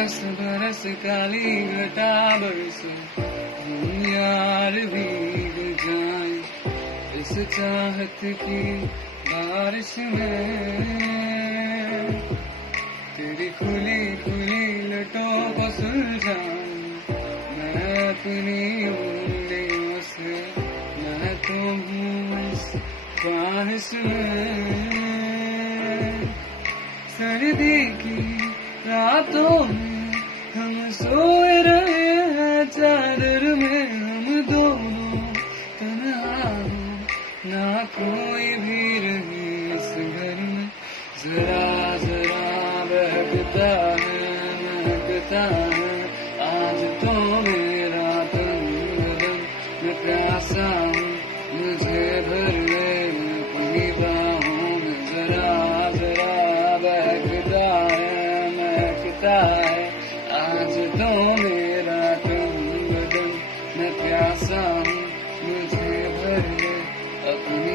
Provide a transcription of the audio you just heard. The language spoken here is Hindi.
बरस बरस काली घटा बरसे, हम यार भीग जाए इस चाहत की बारिश में। तेरी खुली खुली लटों को सुलझाऊं मैं अपनी उंगलियों से, मैं तो हूँ इस ख्वाहिश में। सर्दी की रातों में हम सोए रहे हैं चादर में, हम दोनों तन्हा हो, ना कोई भी रही इस घर में। जरा जरा बहकता है महकता है आज तो मेरा तन बदन, मैं प्यासा हूँ मुझे भर ले अपनी बाहों में। जरा जरा बहकता है महकता है आज तो मेरा तन बदन, मैं प्यासा हूँ मुझे भर ले अपनी